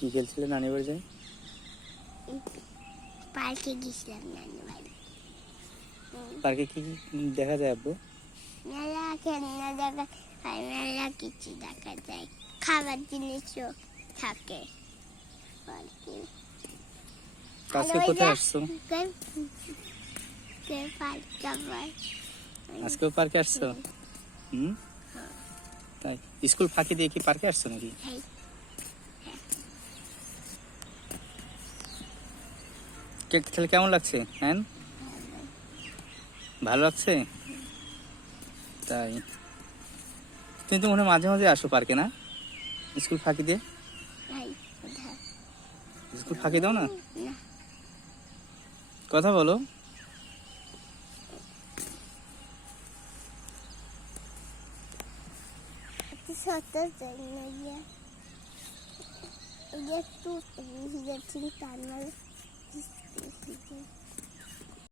কি খেলছিলে নানি বাড়ি যাই? পার্কে গেছিলাম নানি বাড়ি। পার্কে কি কি দেখা যায় আব্বু? মেলা খেলনা দেখা হয়, মেলা কিছু দেখা যায়, খাবার জিনিসও থাকে পার্কে। আজকে কোথায় আসছো? আজকেও পার্কে আসছো? হুম, তাই স্কুল ফাঁকি দিয়ে কি পার্কে আসছো নাকি? কেক খেলে কেমন লাগছে? হ্যাঁ, ভালো লাগছে। তাই তুমি তো মনে হয় মাঝে মাঝে আসো পার্কে, না? স্কুল ফাঁকি দিয়ে। স্কুল ফাঁকি দাও না, কথা বলো। একটু